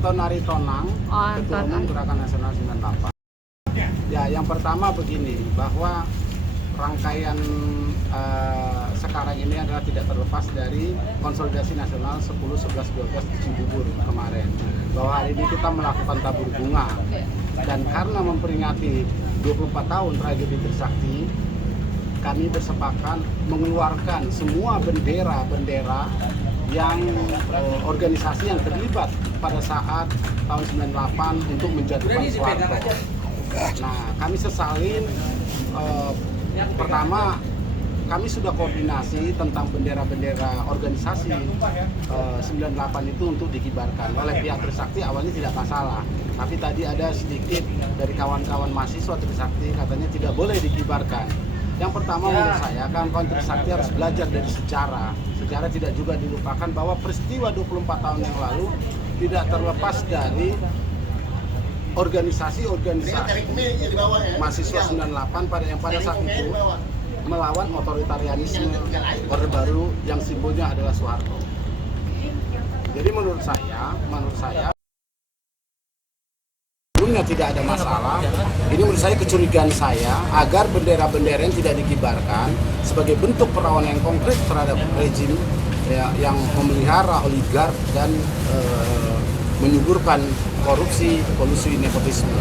Antonari Tonang, Oh, Ketua Umum Anton. Gerakan Nasional 98. Ya, yang pertama begini, bahwa rangkaian sekarang ini adalah tidak terlepas dari konsolidasi nasional 10, 11, 12 di Cibubur kemarin. Bahwa hari ini kita melakukan tabur bunga, dan karena memperingati 24 tahun tragedi Trisakti, kami bersepakat mengeluarkan semua bendera-bendera yang organisasi yang terlibat pada saat tahun 98 untuk menjatuhkan Soeharto. Nah, kami sesalin pertama kami sudah koordinasi tentang bendera-bendera organisasi 98 itu untuk dikibarkan oleh pihak Trisakti. Awalnya tidak masalah, tapi tadi ada sedikit dari kawan-kawan mahasiswa Trisakti katanya tidak boleh dikibarkan. Yang pertama menurut saya kawan-kawan Trisakti harus belajar dari sejarah. Sejarah tidak juga dilupakan bahwa peristiwa 24 tahun yang lalu tidak terlepas dari organisasi mahasiswa 98 pada saat itu melawan otoritarianisme Orde Baru yang simbolnya adalah Soeharto. Jadi menurut saya sebelumnya tidak ada masalah. Ini menurut saya kecurigaan saya agar bendera-bendera yang tidak dikibarkan sebagai bentuk perlawanan yang konkret terhadap rezim ya, yang memelihara oligark dan menyuburkan korupsi, kolusi, nepotisme.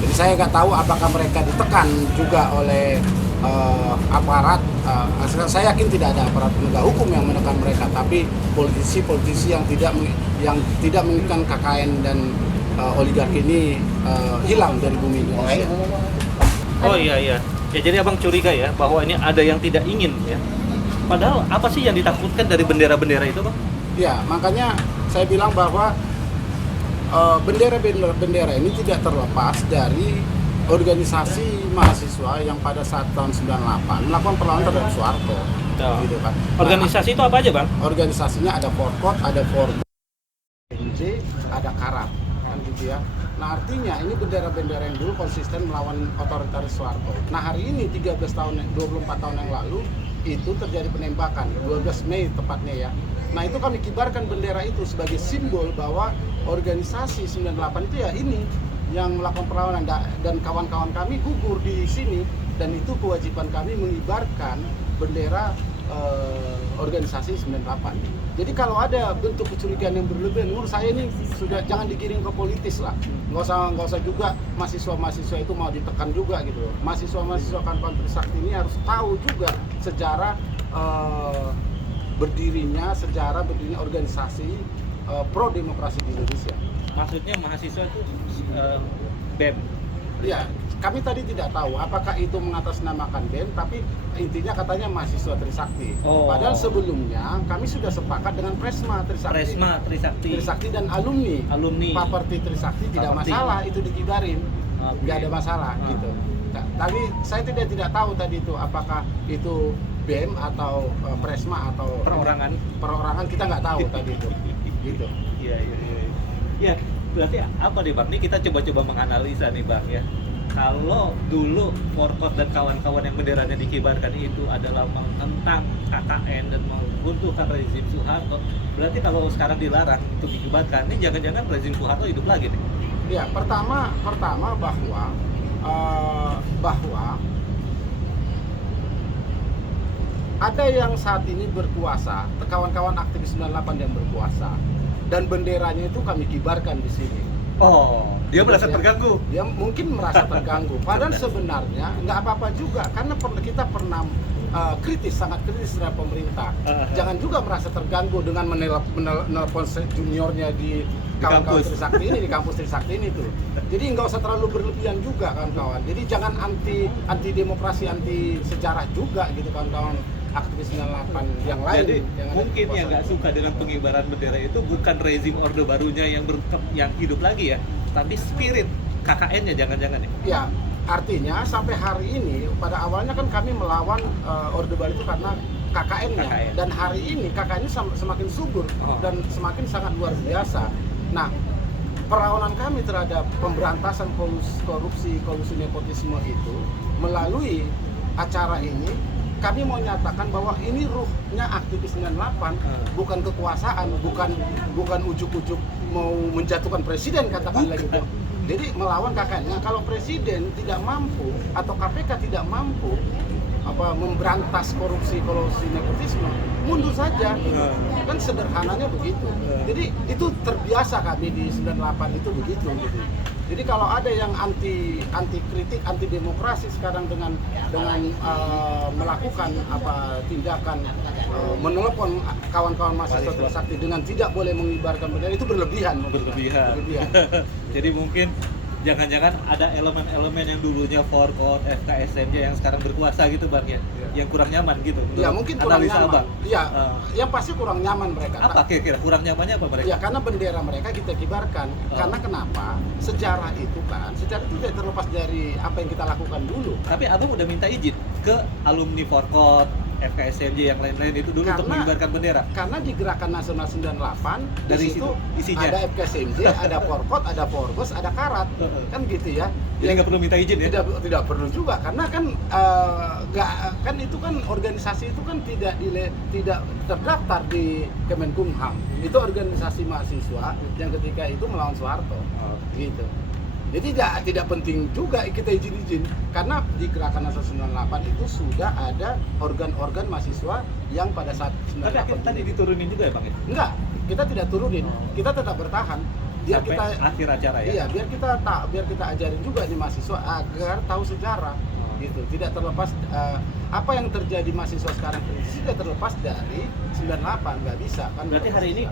Jadi saya nggak tahu apakah mereka ditekan juga oleh aparat. Saya yakin tidak ada aparat penegak hukum yang menekan mereka, tapi politisi-politisi yang tidak menginginkan KKN dan oligarki ini hilang dari bumi Indonesia. Oh iya. Ya, jadi abang curiga ya bahwa ini ada yang tidak ingin ya. Padahal apa sih yang ditakutkan dari bendera-bendera itu, Bang? Ya, makanya saya bilang bahwa bendera-bendera ini tidak terlepas dari organisasi mahasiswa yang pada saat tahun 98 melakukan perlawanan terhadap Soeharto. Gitu kan. Organisasi itu apa aja, Bang? Organisasinya ada Forkot, ada NJ, ada Karab, kan gitu ya. Nah, artinya ini bendera-bendera yang dulu konsisten melawan otoritaris Soeharto. Nah, hari ini 24 tahun yang lalu itu terjadi penembakan, 12 Mei tepatnya ya. Nah, itu kami kibarkan bendera itu sebagai simbol bahwa organisasi 98 itu ya ini yang melakukan perlawanan, dan kawan-kawan kami gugur di sini, dan itu kewajiban kami mengibarkan bendera organisasi 98. Jadi kalau ada bentuk kecurigaan yang berlebihan, menurut saya ini sudah jangan digiring ke politis lah. Nggak usah juga mahasiswa itu mau ditekan juga gitu. Mahasiswa kawan-kawan Trisakti ini harus tahu juga sejarah berdirinya organisasi pro demokrasi di Indonesia. Maksudnya mahasiswa itu BEM. Ya, kami tadi tidak tahu apakah itu mengatasnamakan BEM, tapi intinya katanya mahasiswa Trisakti. Oh. Padahal sebelumnya kami sudah sepakat dengan Presma Trisakti. Trisakti dan alumni. Paperti Trisakti tidak masalah itu dikibarin. Okay. Nggak ada masalah gitu. Tapi saya tidak tahu tadi itu apakah itu BEM atau Presma atau perorangan kita nggak tahu tadi itu. Gitu. Iya. Ya, berarti apa nih, Bang? Ini kita coba-coba menganalisa nih, Bang ya. Kalau dulu Forkot dan kawan-kawan yang benderanya dikibarkan itu adalah menentang KKN dan meruntuhkan rezim Soeharto, berarti kalau sekarang dilarang untuk dikibarkan, ini jangan-jangan rezim Soeharto hidup lagi nih? Ya, pertama bahwa ada yang saat ini berkuasa, kawan-kawan aktivis 98 yang berkuasa, dan benderanya itu kami kibarkan di sini. Oh, dia merasa terganggu? Dia mungkin merasa terganggu. Padahal sebenarnya nggak apa-apa juga, karena kita pernah sangat kritis terhadap pemerintah. Jangan juga merasa terganggu dengan menelpon juniornya di kawan-kawan Trisakti ini, di kampus Trisakti ini tuh. Jadi nggak usah terlalu berlebihan juga kawan-kawan. Jadi jangan anti demokrasi, anti sejarah juga gitu kawan-kawan aktivis 98 yang lain. Jadi mungkin yang nggak suka dengan pengibaran bendera itu bukan rezim Orde Barunya yang hidup lagi ya, tapi spirit KKN-nya jangan-jangan ya? Ya, artinya sampai hari ini, pada awalnya kan kami melawan Orde Baru itu karena KKN-nya. Dan hari ini KKN-nya semakin subur dan semakin sangat luar biasa. Nah, perlawanan kami terhadap pemberantasan korupsi, kolusi nepotisme itu melalui acara ini kami mau nyatakan bahwa ini ruhnya aktivis 98, bukan kekuasaan, bukan ujuk-ujuk mau menjatuhkan presiden katakanlah gitu. Jadi melawan kakaknya. Kalau presiden tidak mampu atau KPK tidak mampu memberantas korupsi nepotisme, mundur saja. Kan sederhananya begitu. Jadi itu terbiasa kami di 98 itu begitu gitu. Jadi kalau ada yang anti kritik, anti demokrasi sekarang dengan melakukan tindakan menelepon kawan-kawan mahasiswa Trisakti dengan tidak boleh mengibarkan bendera, itu berlebihan. Jadi mungkin jangan-jangan ada elemen-elemen yang dulunya forkot, FKSMJ yang sekarang berkuasa gitu Bang ya, yang kurang nyaman gitu. Ya mungkin kurang nyaman. Bang. Ya, yang pasti kurang nyaman mereka. Apa kira-kira kurang nyamannya apa mereka? Ya karena bendera mereka kita kibarkan. Karena kenapa? Sejarah itu tidak terlepas dari apa yang kita lakukan dulu. Tapi Abang udah minta izin ke alumni forkot, FKSMJ yang lain-lain itu dulu untuk mengibarkan bendera. Karena di Gerakan Nasional 98 dari situ isinya ada FKSMJ, ada Forkot, ada Forgos, ada Karat. Kan gitu ya. Jadi nggak perlu minta izin ya? Tidak perlu juga karena kan kan itu kan organisasi itu kan tidak terdaftar di Kemenkumham. Itu organisasi mahasiswa yang ketika itu melawan Soeharto. Gitu. Jadi tidak penting juga kita izin karena di Gerakan Nasional 98 itu sudah ada organ-organ mahasiswa yang pada saat 98. Tapi akhirnya tadi diturunin juga ya Bang ya? Enggak, kita tidak turunin, kita tetap bertahan. Biar sampai kita akhir acara ya? Iya, biar kita ajarin juga nih mahasiswa agar tahu sejarah. Gitu, tidak terlepas apa yang terjadi mahasiswa sekarang ini tidak terlepas dari 98, nggak bisa kan. Berarti hari ini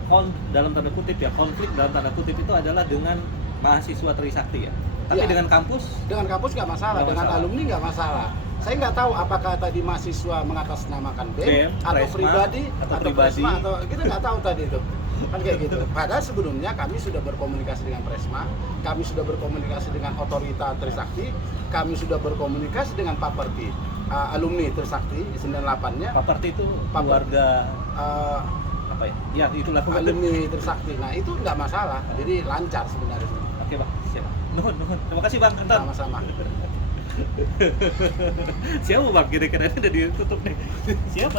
dalam tanda kutip ya, konflik dalam tanda kutip itu adalah dengan mahasiswa Trisakti ya. Tapi ya, dengan kampus nggak masalah, dengan alumni nggak masalah. Saya nggak tahu apakah tadi mahasiswa mengatasnamakan BEM atau Presma, pribadi atau Presma atau kita nggak tahu tadi itu. Kan kayak gitu. Padahal sebelumnya kami sudah berkomunikasi dengan Presma, kami sudah berkomunikasi dengan otorita Trisakti, kami sudah berkomunikasi dengan Paperti, alumni Trisakti di 98-nya. Paperti itu keluarga apa ya? Ya itulah alumni Trisakti. Nah itu nggak masalah, jadi lancar sebenarnya. Oke Bang, siap. Nuhun. Terima kasih Bang, Anton. Sama-sama. Siapa Bang? Kira-kira udah ditutup nih. Siapa?